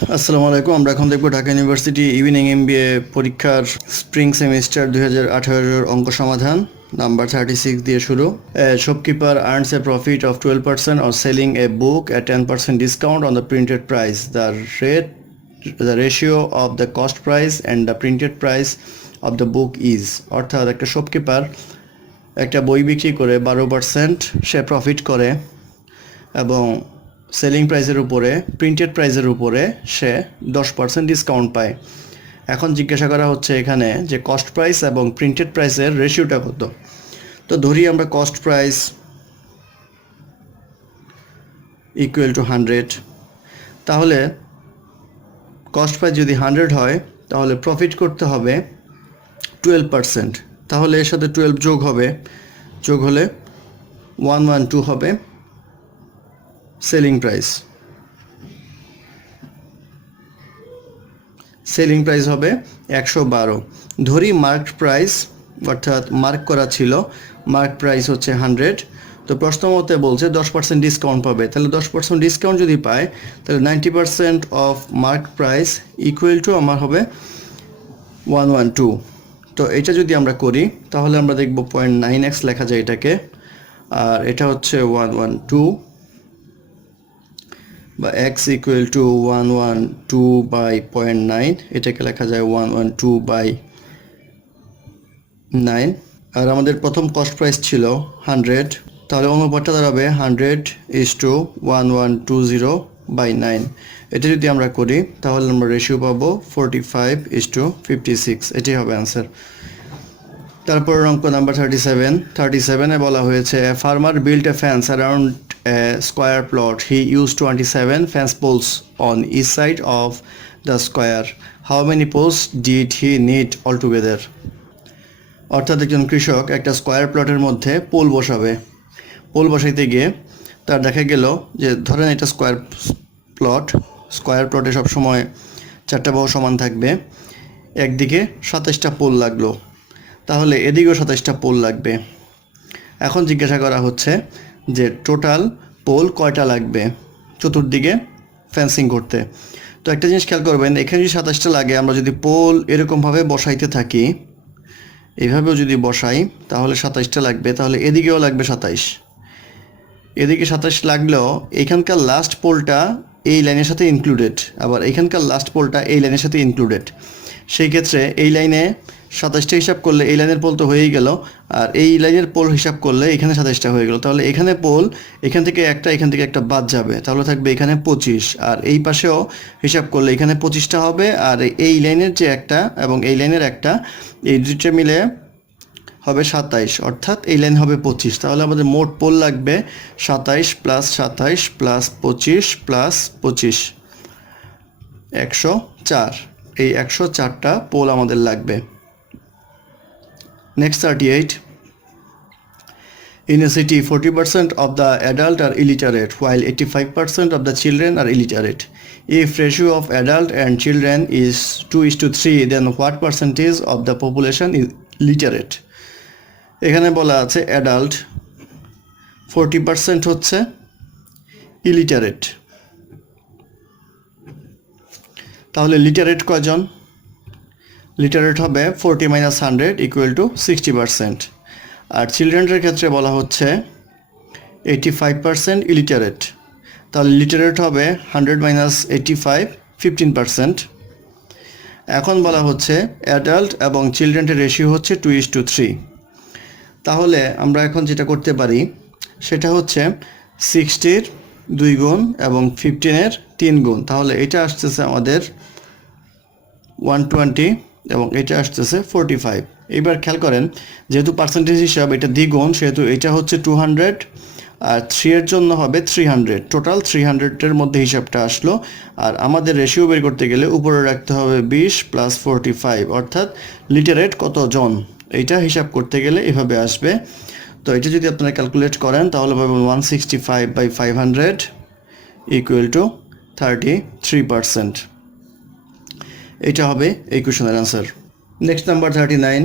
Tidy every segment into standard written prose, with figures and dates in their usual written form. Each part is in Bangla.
আসসালামু আলাইকুম। আমরা এখন দেখব ঢাকা ইউনিভার্সিটি ইভিনিং এমবিএ পরীক্ষার স্প্রিং সেমিস্টার 2018 অঙ্ক সমাধান নাম্বার 36 দিয়ে শুরু। Shopkeeper earns A profit of 12% or selling A book A 10% discount on the printed price. The ratio of the cost price and the printed price of the book is. অর্থাৎ একটা শপকিপার একটা বই বিক্রি করে 12% সে প্রফিট করে এবং সেলিং প্রাইসের উপরে প্রিন্টেড প্রাইসের উপরে সে 10% ডিসকাউন্ট পায়। এখন জিজ্ঞাসা করা হচ্ছে এখানে যে কস্ট প্রাইস এবং প্রিন্টেড প্রাইসের রেশিওটা কত। তো ধরি আমরা কস্ট প্রাইস ইকুয়াল টু 100, তাহলে কস্ট প্রাইস যদি 100 হয় তাহলে প্রফিট করতে হবে 12%। তাহলে এর সাথে 12 যোগ হলে 112 হবে সেলিং প্রাইস হবে 112। ধরি মার্ক প্রাইস অর্থাৎ মার্ক করা ছিল, মার্ক প্রাইস হচ্ছে 100। তো প্রশ্ন মতে বলছে 10% ডিসকাউন্ট পাবে, তাহলে 10% ডিসকাউন্ট যদি পায় তাহলে 90% of mark price equal to আমার হবে 112। তো এটা যদি আমরা করি তাহলে আমরা দেখব 0.9x লেখা যায় এটাকে, আর এটা হচ্ছে 112 বা x ইকুয়াল টু 112 বাই 0.9, এটাকে লেখা যায় 112 বাই 9। আর আমাদের প্রথম কস্ট প্রাইস ছিল 100, তাহলে অনুপাতটা দাঁড়াবে 100:1120 বাই 9। এটা যদি আমরা করি তাহলে আমরা রেশিও পাবো 45:56, এটাই হবে অ্যান্সার। তারপর অঙ্ক নাম্বার 37 বলা হয়েছে farmer built a fence around a square plot. He use 27 fence poles on each side of the square. How many poles did he need all together. অর্থাৎ একজন কৃষক একটা স্কোয়ার প্লটের মধ্যে পোল বসাইতে গিয়ে তার দেখা গেল যে ধরেন এটা স্কোয়ার প্লটে সবসময় 4টা বাহু সমান থাকবে, একদিকে 27টা পোল লাগলো, তাহলে এদিকেও 27টা পোল লাগবে। এখন জিজ্ঞাসা করা হচ্ছে যে টোটাল পোল কয়টা লাগবে চতুর্দিকে ফেন্সিং করতে। তো একটা জিনিস খেয়াল করবেন, এখানে যদি 27টা লাগে, আমরা যদি পোল এরকমভাবে বসাইতে থাকি, এইভাবেও যদি বসাই তাহলে 27টা লাগবে, তাহলে এদিকেও লাগবে 27। এদিকে 27 লাগলেও এখানকার লাস্ট পোলটা এই লাইনের সাথে ইনক্লুডেড, আবার এখানকার লাস্ট পোলটা এই লাইনের সাথে ইনক্লুডেড। সেই ক্ষেত্রে এই লাইনে 27টা হিসাব করলে এই লাইনের পোল তো হয়েই গেল, আর এই লাইনের পোল হিসাব করলে এখানে 27টা হয়ে গেল। তাহলে এখানে পোল এখান থেকে একটা বাদ যাবে, তাহলে থাকবে এখানে 25। আর এই পাশেও হিসাব করলে এখানে 25টা হবে, আর এই লাইনের যে একটা এবং এই লাইনের একটা, এই দুটো মিলে হবে 27, অর্থাৎ এই লাইন হবে 25। তাহলে আমাদের মোট পোল লাগবে 27 প্লাস 27 প্লাস 25 প্লাস 25, 104। এই 104টা পোল আমাদের লাগবে। Next 38, in a city 40% of the adult are illiterate while 85% of the children are illiterate. If ratio of adult and children is 2:3, then what percentage of the population is literate? এখানে বলা আছে অ্যাডাল্ট 40% হচ্ছে ইলিটারেট, তাহলে লিটারেট কয়জন? লিটারেট হবে 40 - 100 ইকুয়াল টু 60%। আর চিলড্রেনের ক্ষেত্রে বলা হচ্ছে 85% ইলিটারেট, তাহলে লিটারেট হবে 100 - 85, 15%। এখন বলা হচ্ছে অ্যাডাল্ট এবং চিলড্রেনের রেশিও হচ্ছে 2:3। তাহলে আমরা এখন যেটা করতে পারি সেটা হচ্ছে 60-র 2 গুণ এবং 15-এর 3 গুণ, তাহলে এটা আসতেছে আমাদের 120 এবং এটা আসতেছে 45। এবার খেয়াল করেন, যেহেতু পার্সেন্টেজ হিসাব এটা দ্বিগুণ, সেহেতু এটা হচ্ছে 200 আর 3-এর জন্য হবে 300, টোটাল 300-এর মধ্যে হিসাবটা আসলো। আর আমাদের রেশিও বের করতে গেলে উপরে রাখতে হবে 20 প্লাস 45, অর্থাৎ লিটারেট কতজন, এইটা হিসাব করতে গেলে এভাবে আসবে। তো এটা যদি আপনারা ক্যালকুলেট করেন তাহলে পাবেন 165/500 ইকুয়াল টু 33%। এটা হবে এই কোশ্চেনের answer. Next number 39,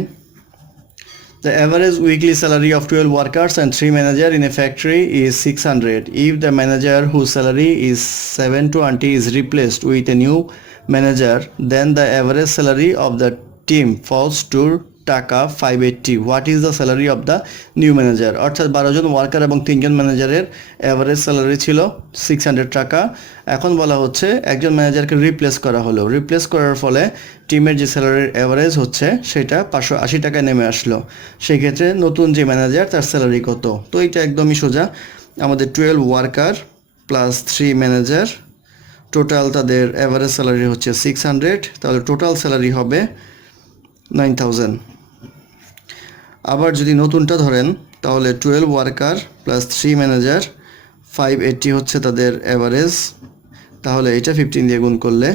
The average weekly salary of 12 workers and 3 managers in a factory is 600. If the manager whose salary is 720 is replaced with a new manager, then the average salary of the team falls to টাকা 580. What is the salary of the new manager? অর্থাৎ 12 জন ওয়ার্কার এবং 3 জন ম্যানেজারের অ্যাভারেজ স্যালারি ছিল 600 টাকা। এখন বলা হচ্ছে একজন ম্যানেজারকে রিপ্লেস করা হলো, রিপ্লেস করার ফলে টিমের যে স্যালারির অ্যাভারেজ হচ্ছে সেটা 580 টাকায় নেমে আসলো। সেই ক্ষেত্রে নতুন যে ম্যানেজার তার স্যালারি কত? তো এটা একদমই সোজা, আমাদের 12 ওয়ার্কার প্লাস 3 ম্যানেজার, টোটাল তাদের অ্যাভারেজ স্যালারি হচ্ছে 600, তাহলে টোটাল স্যালারি হবে 9000। আবার যদি নতুনটা ধরেন তাহলে 12 ওয়ার্কার প্লাস 3 ম্যানেজার 580 হচ্ছে তাদের অ্যাভারেজ, তাহলে এটা 15 দিয়ে গুণ করলে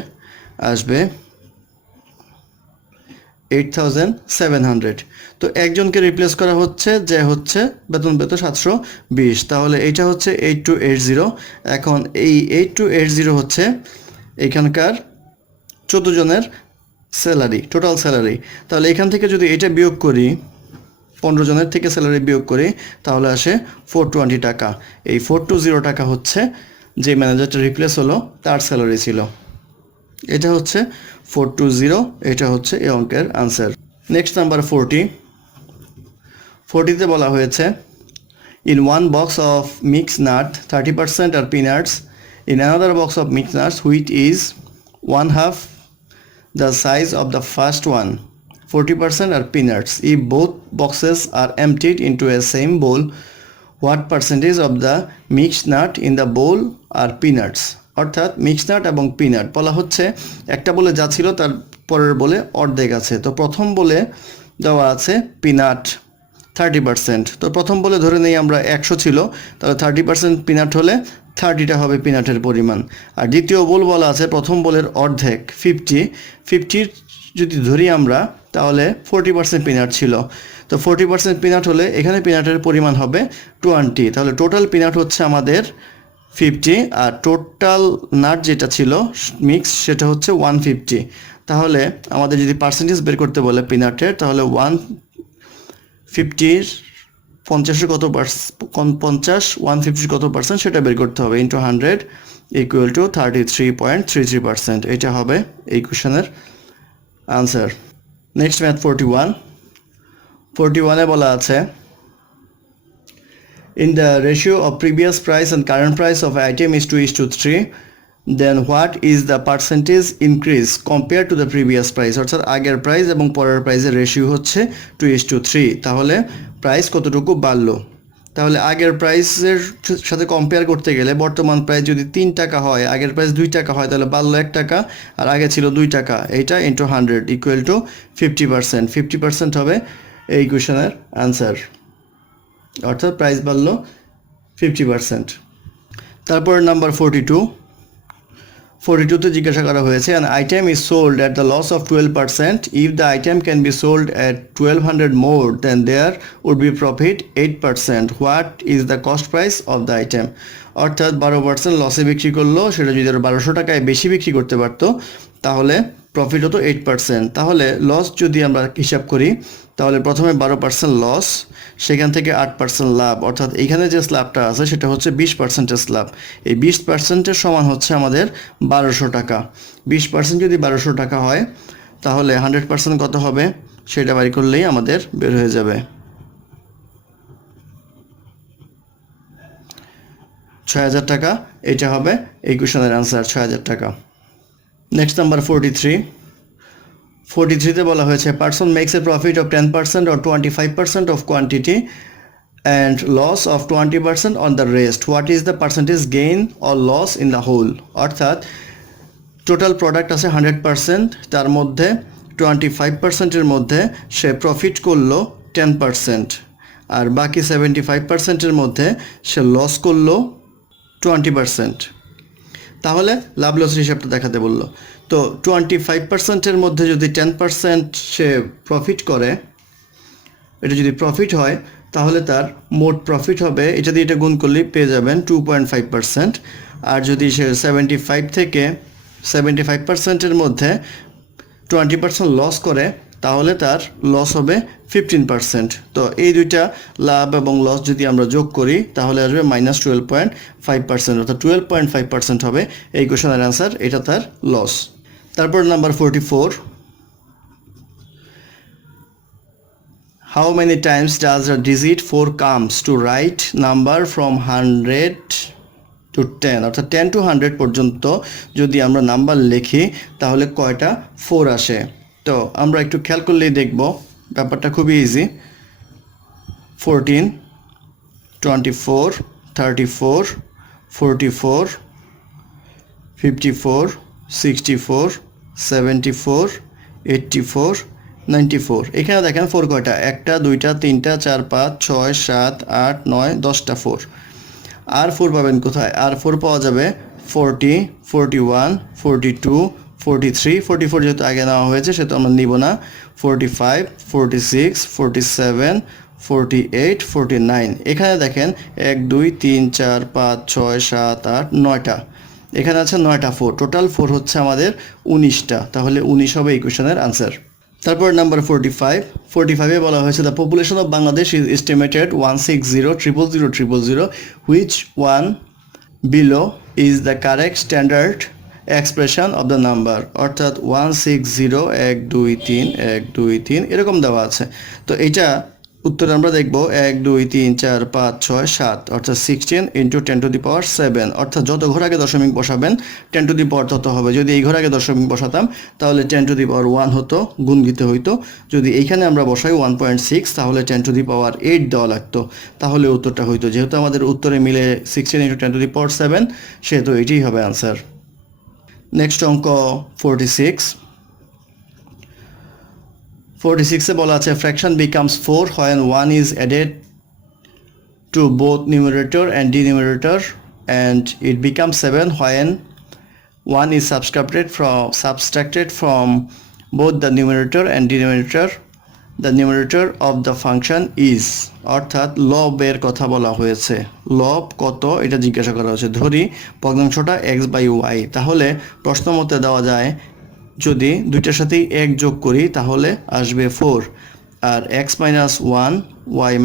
আসবে 8700। তো একজনকে রিপ্লেস করা হচ্ছে যে হচ্ছে বেতন পেত 720, তাহলে এইটা হচ্ছে 8280। এখন এই 8280 হচ্ছে এখানকার 14 জনের স্যালারি, টোটাল স্যালারি। তাহলে এখান থেকে যদি এটা বিয়োগ করি, 15 জনের থেকে স্যালারি বিয়োগ করি, তাহলে আসে 420 টাকা। এই 420 টাকা হচ্ছে যে ম্যানেজারটা রিপ্লেস হলো তার স্যালারি ছিল। এটা হচ্ছে 420, এটা হচ্ছে এই অঙ্কের আনসার। নেক্সট নাম্বার 40তে বলা হয়েছে in one box of mix nut 30% আর peanuts, in another box of mix nuts which is 1/2 the size of the first one, 40% are peanuts. If both boxes are emptied into a same bowl, what percentage of the mixed nut in the bowl are peanuts? অর্থাৎ মিক্সড নাট এবং পিনাট বলা হচ্ছে একটা বলে যা ছিল তার পরের বলে অর্ধেক আছে। তো প্রথম বলে দেওয়া আছে পিনাট 30%, তো প্রথম বলে ধরে নেই আমরা 100 ছিল, তাহলে 30% পিনাট হলে 30টা হবে পিনাটের পরিমাণ। আর দ্বিতীয় বল বলা আছে প্রথম বলের অর্ধেক 50 যদি ধরি আমরা তাহলে 40% পিনাট ছিল, তো 40% পিনাট হলে এখানে পিনাটের পরিমাণ হবে 20, তাহলে টোটাল পিনাট হচ্ছে আমাদের 50 আর টোটাল নাট যেটা ছিল মিক্স সেটা হচ্ছে 150। তাহলে আমাদের যদি পার্সেন্টেজ বের করতে বলে পিনাটের, তাহলে 150 50 কত 150 কত পার্সেন্ট সেটা বের করতে হবে, ইন্টু 100 ইকুয়াল টু 33.33%। এটা হবে এই কোশ্চেনের আনসার। নেক্সট ম্যাথ 41-এ বলা আছে in the ratio of previous price and current price of item is 2:3, then what is the percentage increase compared to the previous price? অর্থাৎ আগের প্রাইস এবং পরের প্রাইসের রেশিও হচ্ছে 2:3, তাহলে প্রাইস কতটুকু বাড়লো? তাহলে আগের প্রাইসের সাথে কম্পেয়ার করতে গেলে বর্তমান প্রাইস যদি 3 টাকা হয়, আগের প্রাইস 2 টাকা হয়, তাহলে বাড়লো 1 টাকা, আর আগে ছিল 2 টাকা, এইটা ইন্টু 100 ইকুয়াল টু 50%। 50% হবে এই কোশ্চেনের আনসার, অর্থাৎ প্রাইস বাড়লো 50%। তারপর নাম্বার 42তে জিজ্ঞাসা করা হয়েছে an item is sold at the loss of 12%. If the item can be sold at 1200 more, then there would be profit 8%. What is the cost price of the item? অর্থাৎ 12% লসে বিক্রি করলো, সেটা যদি আরও 1200 টাকায় বেশি বিক্রি করতে পারতো তাহলে প্রফিট হতো 8%। তাহলে লস যদি আমরা হিসাব করি তাহলে প্রথমে 12% লস, সেখান থেকে 8% লাভ, অর্থাৎ এইখানে যে স্ল্যাবটা আছে সেটা হচ্ছে 20% স্ল্যাব। এই 20% সমান হচ্ছে আমাদের 1200 টাকা। 20% যদি 1200 টাকা হয় তাহলে 100% কত হবে সেটা বাড়ি করলেই আমাদের বের হয়ে যাবে 6000 টাকা। এটা হবে এই কোশ্চেনের আনসার, 6000 টাকা। নেক্সট নাম্বার 43তে বলা হয়েছে person makes a profit of 10% or 25% of quantity and loss of 20% on the rest. What is the percentage gain or loss in the whole? অর্থাৎ টোটাল প্রোডাক্ট আছে 100%, তার মধ্যে 25%-এর মধ্যে সে প্রফিট করলো 10%, আর বাকি 75%-এর মধ্যে সে লস করলো 20%। তাহলে লাভ লসের হিসাবটা দেখাতে বললো। তো 25%-এর মধ্যে যদি 10% সে প্রফিট করে, এটা যদি প্রফিট হয় তাহলে তার মোট প্রফিট হবে, এটা দিয়ে এটা গুণ করলেই পেয়ে যাবেন 2.5%। আর যদি সে 75%-এর মধ্যে 20% লস করে তাহলে তার লস হবে 15%। তো এই দুইটা লাভ এবং লস যদি আমরা যোগ করি তাহলে আসবে -12.5%, অর্থাৎ 12.5% হবে এই কোশ্চেনের অ্যান্সার, এটা তার লস। তারপর number 44, how many times does a digit 4 comes to write number from 100 to 10, অর্থাৎ 10 to 100 পর্যন্ত যদি আমরা নাম্বার লিখি তাহলে কয়টা 4 আসে। তো আমরা একটু খেয়াল করলেই দেখব ব্যাপারটা খুবই ইজি। 14, 24, 34, 44, 54, 64, 74, 84, 94। এখানে দেখেন 4 কয়টা, 1টা 2টা 3টা 4 5 6 7 8 9 10টা 4। আর 4 পাবেন কোথায়? আর 4 পাওয়া যাবে 40, 41, 42, 43, 44 যেহেতু আগে নেওয়া হয়েছে সেহেতু আমরা নিব না, 45, 46, 47, 48, 49। এখানে দেখেন 1 2 3 4 5 6 7 8 9টা, এখানে আছে 9টা 4, টোটাল 4 হচ্ছে আমাদের 19টা, তাহলে 19 হবে এই কোশ্চেনের আনসার। তারপর নাম্বার 45 এ বলা হয়েছে the population of Bangladesh is estimated 160,000,000,000, which one below is the correct standard expression of the number, অর্থাৎ 160 1 2 3 1 2 3 এরকম দেওয়া আছে। তো এইটা উত্তর আমরা দেখব 1 2 3 4 5 6 7, অর্থাৎ 16 × 10⁻7, অর্থাৎ যত ঘর আগে দশমিক বসাবেন 10 টু দি পাওয়ার তত হবে। যদি এই ঘর আগে দশমিক বসাতাম তাহলে 10 টু দি পাওয়ার 1 হতো, গুণিত হইতো। যদি এইখানে আমরা বসাই 1.6 তাহলে 10 টু দি পাওয়ার 8 দেওয়া লাগতো, তাহলে উত্তরটা হইতো। যেহেতু আমাদের উত্তরে মিলে 16 × 10⁻7, সেহেতু এটাই হবে আনসার। নেক্সট অঙ্ক 46 এ বলা আছে fraction becomes 4 when 1 is added to both numerator and denominator, and it becomes 7 when 1 is subtracted from both the numerator and denominator. The numerator of the function is, অর্থাৎ লবের কথা বলা হয়েছে। লব কত এটা জিজ্ঞাসা করা হয়েছে। ধরি ভগ্নাংশটা x/y, তাহলে প্রশ্ন মতে দেওয়া যায় যদি দুইটার সাথেই 1 যোগ করি তাহলে আসবে 4, আর x - 1 y -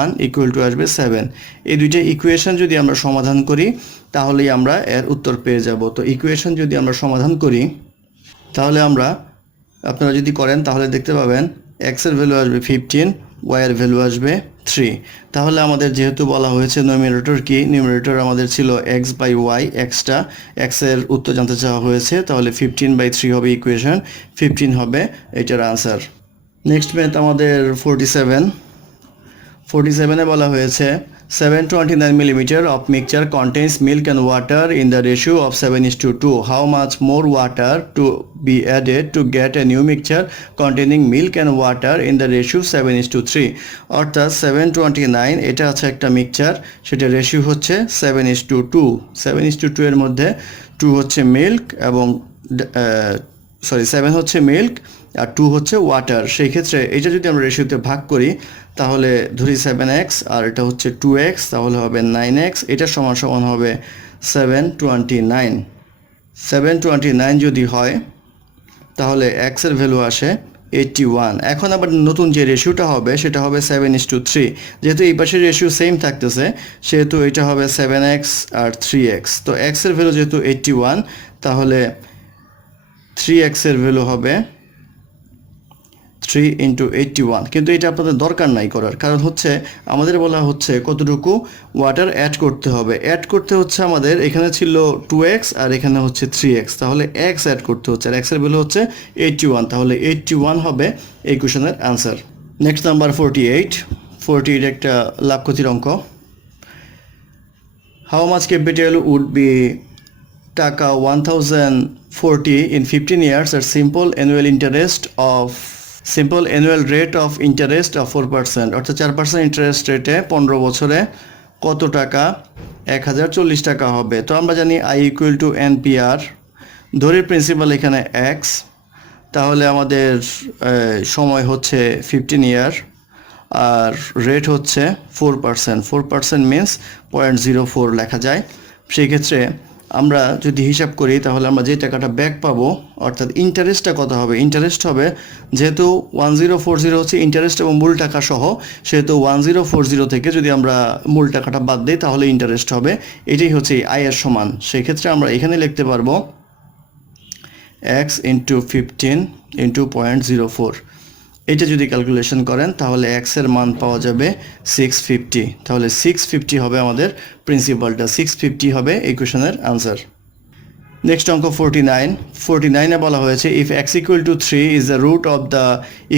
1 ইকুয়াল টু আসবে 7। এই দুইটা ইকুয়েশন যদি আমরা সমাধান করি তাহলেই আমরা এর উত্তর পেয়ে যাব। তো ইকুয়েশন যদি আমরা সমাধান করি তাহলে আপনারা যদি করেন তাহলে দেখতে পাবেন x এর ভ্যালু আসবে 15, y এর ভ্যালু আসবে 3। তাহলে আমাদের যেহেতু বলা হয়েছে নিউমারেটর কি, নিউমারেটর আমাদের ছিল x/y, x এর উত্তর জানতে চাওয়া হয়েছে, তাহলে 15/3 হবে ইকুয়েশন, 15 হবে এটার আনসার। নেক্সট ম্যাথ আমাদের 47 এ বলা হয়েছে 729 millimeter of mixture contains milk and water in the ratio of 7:2. How much more water to be added to get a new mixture containing milk and water in the ratio 7:3? অর্থাৎ 729 এটা আছে একটা মিক্সচার, সেটা রেশিও হচ্ছে 7:2। 7:2 এর মধ্যে 2 হচ্ছে মিল্ক এবং 7 হচ্ছে মিল্ক আর 2 হচ্ছে ওয়াটার। সেই ক্ষেত্রে এটা যদি আমরা রেশিওতে ভাগ করি তাহলে ধরি 7x আর এটা হচ্ছে 2x, তাহলে হবে 9x। এটা সমান সমান হবে 729। 729 যদি হয় তাহলে x এর ভ্যালু আসে 81। এখন আবার নতুন যে রেশিওটা হবে সেটা হবে 7:3। যেহেতু এই পাশের রেশিও সেম থাকতেছে সেহেতু এটা হবে 7x আর 3x। তো x এর ভ্যালু যেহেতু 81 তাহলে 3x এর ভ্যালু হবে 3 × 81। কিন্তু এটা আপনাদের দরকার নাই করার, কারণ হচ্ছে আমাদের বলা হচ্ছে কতটুকু ওয়াটার অ্যাড করতে হবে। অ্যাড করতে হচ্ছে আমাদের এখানে ছিল 2x আর এখানে হচ্ছে 3x, তাহলে x অ্যাড করতে হচ্ছে, আর x এর ভ্যালু হচ্ছে 81, তাহলে 81 হবে এই কোশ্চেনের আনসার। নেক্সট নাম্বার 48 একটা লাভ ক্ষতির অঙ্ক। How much capital would be টাকা 1040 in 15 years at simple annual rate of interest of 4%, অর্থাৎ 4% ইন্টারেস্ট রেটে 15 বছরে কত টাকা? 1040 টাকা হবে। তো আমরা জানি I = NPR, ধরি প্রিন্সিপাল এখানে x, তাহলে আমাদের সময় হচ্ছে 15 ইয়ার আর রেট হচ্ছে 4%। 4% মিনস 0.04 লেখা যায়। সেই ক্ষেত্রে আমরা যদি হিসাব করি তাহলে আমরা যে টাকাটা ব্যাক পাবো অর্থাৎ ইন্টারেস্টটা কত হবে, ইন্টারেস্ট হবে যেহেতু 1040 হচ্ছে ইন্টারেস্ট এবং মূল টাকা সহ, সেহেতু 1040 থেকে যদি আমরা মূল টাকাটা বাদ দিই তাহলে ইন্টারেস্ট হবে। এটাই হচ্ছে আয়ের সমান। সেক্ষেত্রে আমরা এখানে লিখতে পারবো x ইন্টু 15 ইন্টু 0.04। এটা যদি ক্যালকুলেশন করেন তাহলে x এর মান পাওয়া যাবে 650। তাহলে 650 হবে আমাদের প্রিন্সিপালটা, 650 হবে ইকুয়েশনের আনসার। নেক্সট অঙ্ক 49 এ বলা হয়েছে if x equal to 3 is the root of the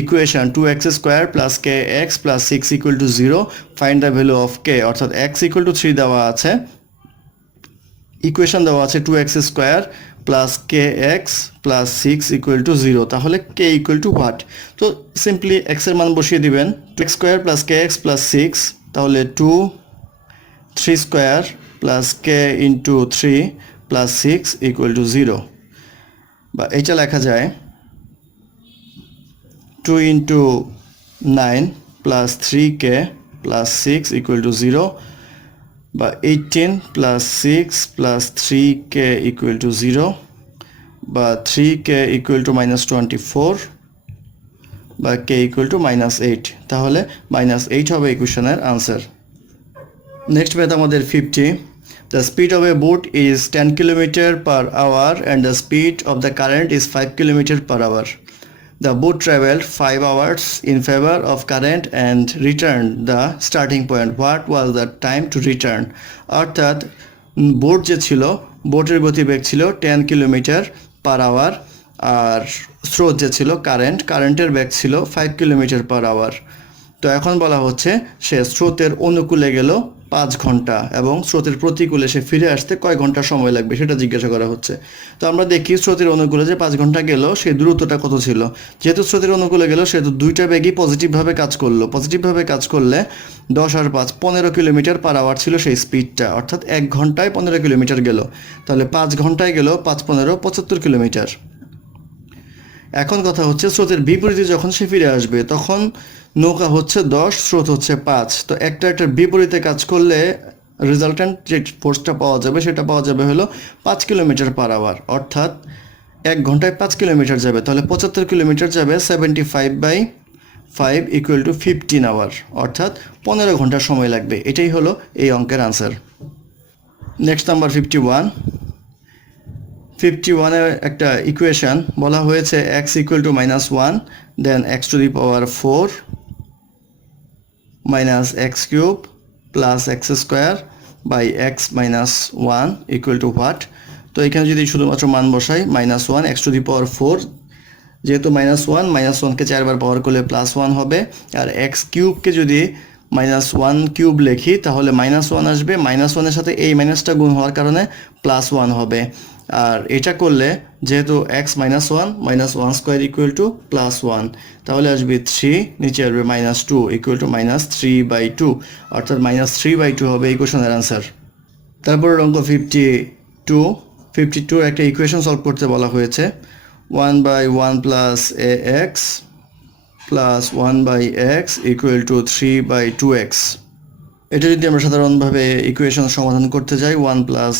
equation 2x square plus kx plus 6 equal to 0 find the value of k। অর্থাৎ x ইকুয়াল টু 3 দেওয়া আছে, ইকুয়েশন দেওয়া আছে 2x square plus kx plus 6 equal to 0, তাহলে k ইকুয়াল টু হোয়াট? তো সিম্পলি x এর মান বসিয়ে দিবেন, 2x square plus kx plus 6, তাহলে 3 square plus k into 3 plus 6 equal to 0, বা এটা লেখা যায় 2 into 9 plus 3k plus 6 equal to 0, বা 18 plus 6 plus 3k equal to 0, বা 3k ইকুয়াল টু -24, বা k ইকুয়াল টু -8। তাহলে -8 হবে ইকুয়েশনের আনসার। নেক্সট ম্যাথ আমাদের 50। The speed of a boat is 10 km per hour and the speed of the current is 5 km per hour. The boat traveled 5 hours in favor of current and returned the starting point. What was the time to return? অর্থাৎ বোট যে ছিল, বোটের গতিবেগ ছিল 10 কিলোমিটার পার আওয়ার, আর স্রোত যে ছিল কারেন্টের বেগ ছিল 5 কিলোমিটার পার আওয়ার। তো এখন বলা হচ্ছে সে স্রোতের অনুকূলে গেল 5 ঘন্টা এবং স্রোতের প্রতিকূলে সে ফিরে আসতে কয় ঘন্টা সময় লাগবে সেটা জিজ্ঞাসা করা হচ্ছে। তো আমরা দেখি স্রোতের অনুকূলে যে 5 ঘন্টা গেল সেই দূরত্বটা কত ছিল। যেহেতু স্রোতের অনুকূলে গেল সেহেতু দুইটা বেগই পজিটিভভাবে কাজ করলো। পজিটিভভাবে কাজ করলে 10 আর 5 15 কিলোমিটার পার আওয়ার ছিল সেই স্পিডটা, অর্থাৎ 1 ঘন্টায় 15 কিলোমিটার গেল। তাহলে 5 ঘন্টায় গেল 5 15 75 কিলোমিটার। এখন কথা হচ্ছে স্রোতের বিপরীতে যখন সে ফিরে আসবে তখন নৌকা হচ্ছে 10, স্রোত হচ্ছে 5। তো একটার বিপরীতে কাজ করলে রেজাল্ট্যান্ট যে ফোর্সটা পাওয়া যাবে সেটা পাওয়া যাবে হলো 5 কিলোমিটার পার আওয়ার, অর্থাৎ 1 ঘন্টায় 5 কিলোমিটার যাবে, তাহলে 75 কিলোমিটার যাবে 75/5 ইকুয়াল টু 15 আওয়ার, অর্থাৎ 15 ঘন্টা সময় লাগবে। এটাই হলো এই অঙ্কের আনসার। নেক্সট নাম্বার 51 একটা ইকুয়েশন বলা হয়েছে x equal to -1 then x to the power 4 minus x cube plus x square by x minus 1 equal to what? তো এখানে যদি শুধুমাত্র মান বসাই -1 x টু দি পাওয়ার 4, যেহেতু -1কে 4 বার পাওয়ার করলে +1 হবে, আর এক্স কিউবকে যদি -1 কিউব লিখি তাহলে -1 আসবে, -1 এর সাথে এই মাইনাসটা গুণ হওয়ার কারণে +1 হবে। আর এটা করলে যেহেতু x -1 স্কোয়ার ইকুয়াল টু +1, তাহলে আসবে 3, নিচে আসবে -2 ইকুয়াল টু -3/2, অর্থাৎ -3/2 হবে এই কোশ্চেনের আনসার। তারপর অঙ্ক 52 একটা ইকুয়েশন সলভ করতে বলা হয়েছে 1/1 plus ax plus 1/x equal to 3/2x। এটা যদি আমরা সাধারণভাবে ইকুয়েশন সমাধান করতে যাই 1 plus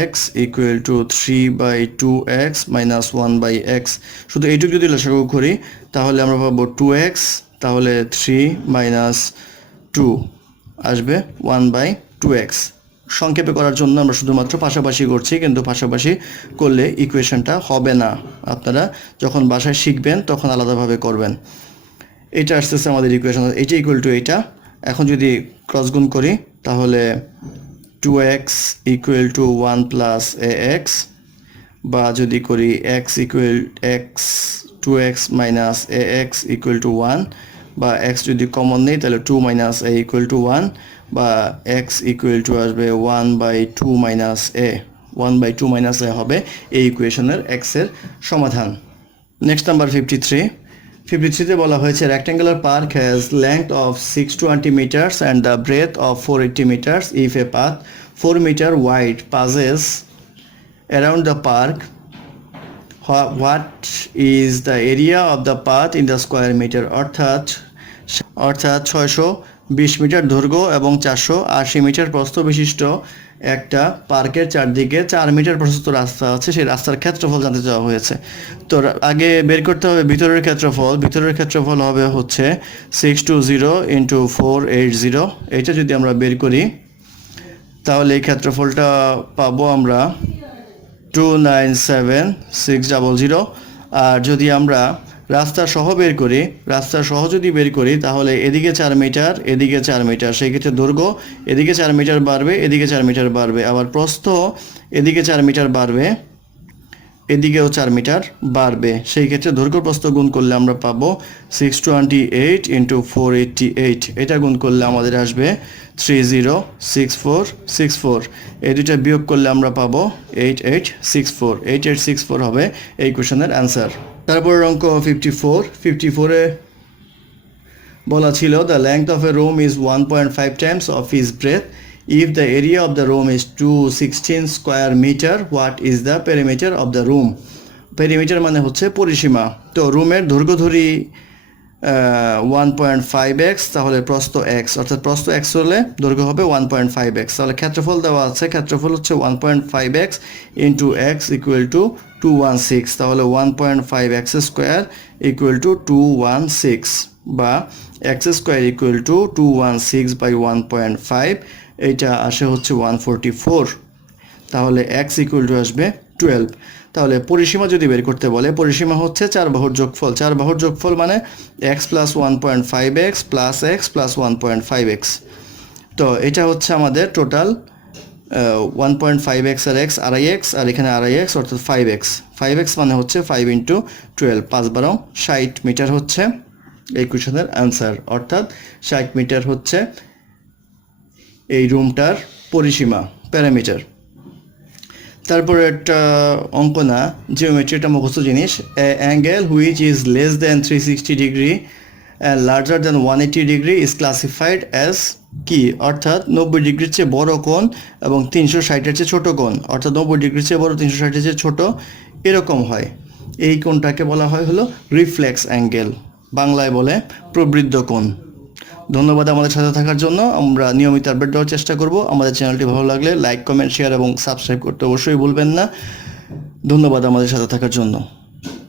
ax equal to 3/2x minus 1/x, শুধু এইটুকু যদি লসাগু করি তাহলে আমরা পাবো 2x, তাহলে 3 মাইনাস 2 আসবে 1/2x। সংক্ষেপে করার জন্য আমরা শুধুমাত্র পাশাপাশি করছি, কিন্তু পাশাপাশি করলে ইকুয়েশনটা হবে না। আপনারা যখন বাসায় শিখবেন তখন আলাদাভাবে করবেন। এটা আসতেছে আমাদের ইকুয়েশন, এটা ইকুয়াল টু এইটা। এখন যদি ক্রস গুণ করি তাহলে 2x equal to 1 plus ax, বা যদি করি x equal 2x minus ax equal to 1, বা x যদি কমন নেই তাহলে 2 মাইনাস a ইকুয়াল টু 1, বা x ইকুয়াল টু আসবে 1/2 মাইনাস a, 1/2 মাইনাস a হবে এই ইকুয়েশনের x এর সমাধান। নেক্সট নাম্বার 53তে বলা হয়েছে rectangular park has length of 620 meters and the breadth of 480 meters. If a path 4 meter wide passes around the park, what is the area of the path in the square meter? অর্থাৎ 620 মিটার দৈর্ঘ্য এবং 480 মিটার প্রস্থ বিশিষ্ট একটা পার্কের চারদিকে 4 মিটার প্রশস্ত রাস্তা আছে, সেই রাস্তার ক্ষেত্রফল জানতে চাওয়া হয়েছে। তো আগে বের করতে হবে ভিতরের ক্ষেত্রফল। ভিতরের ক্ষেত্রফল হবে হচ্ছে 620 ইন্টু 480। এটা যদি আমরা বের করি তাহলে এই ক্ষেত্রফলটা পাবো আমরা 297,600। আর যদি আমরা রাস্তা সহ বের করি, রাস্তা সহ যদি বের করি তাহলে এদিকে 4 মিটার, এদিকে 4 মিটার, সেই ক্ষেত্রে দৈর্ঘ্য এদিকে 4 মিটার বাড়বে, এদিকে 4 মিটার বাড়বে, আবার প্রস্থ এদিকে 4 মিটার বাড়বে, এদিকেও 4 মিটার বাড়বে। সেই ক্ষেত্রে দৈর্ঘ্য প্রস্থ গুণ করলে আমরা পাবো 628 ইন্টু 488। এটা গুণ করলে আমাদের আসবে 306464। এই দুইটা বিয়োগ করলে আমরা পাবো 8864। 8864 হবে এই কোশ্চেনের অ্যান্সার। তারপর অঙ্ক 54 বলা ছিল the length of a room is 1.5 times of is breadth. If the area of the room is 216 square meter, what is the perimeter of the room? Perimeter মানে হচ্ছে পরিসীমা। তো রুমের দৈর্ঘ্য ধরি 1.5x, তাহলে প্রস্থ x, অর্থাৎ প্রস্থ x হলে দৈর্ঘ্য হবে 1.5x। তাহলে ক্ষেত্রফল দেওয়া আছে, ক্ষেত্রফল হচ্ছে 1.5x into x equal to 216। তাহলে 1.5x স্কোয়ার ইকুয়াল টু 216, বা x square equal to 216 by 1.5, এইটা আসে হচ্ছে 144। তাহলে x ইকুয়াল টু আসবে 12। তাহলে পরিসীমা যদি বের করতে বলে, পরিসীমা হচ্ছে 4 বাহুর যোগফল। 4 বাহুর যোগফল মানে x plus 1.5x plus x plus 1.5x। তো এটা হচ্ছে আমাদের টোটাল 1.5x আর x আড়াই x, আর এখানে আড়াই x অর্থাৎ 5x। 5x মানে হচ্ছে 5 ইন্টু 12, 5 12 60 মিটার হচ্ছে এই কোশ্চেনের অ্যান্সার। অর্থাৎ 60 মিটার হচ্ছে এই রুমটার পরিসীমা, প্যারামিটার। তারপরে একটা অঙ্ক না, জিওমেট্রি, এটা মুখস্থ জিনিস। Angle which is less than 360 degree and larger then 180 degree is classified as কি? অর্থাৎ 90 ডিগ্রির চেয়ে বড় কোণ এবং 360-এর চেয়ে ছোটো কোণ, অর্থাৎ 90 ডিগ্রির চেয়ে বড় 360-এর চেয়ে ছোটো, এরকম হয়। এই কোণটাকে বলা হয় হলো রিফ্লেক্স অ্যাঙ্গেল, বাংলায় বলে প্রবৃদ্ধ কোণ। ধন্যবাদ আমাদের সাথে থাকার জন্য। আমরা নিয়মিত আপডেট দেওয়ার চেষ্টা করব। আমাদের চ্যানেলটি ভালো লাগলে লাইক, কমেন্ট, শেয়ার এবং সাবস্ক্রাইব করতে অবশ্যই ভুলবেন না। ধন্যবাদ আমাদের সাথে থাকার জন্য।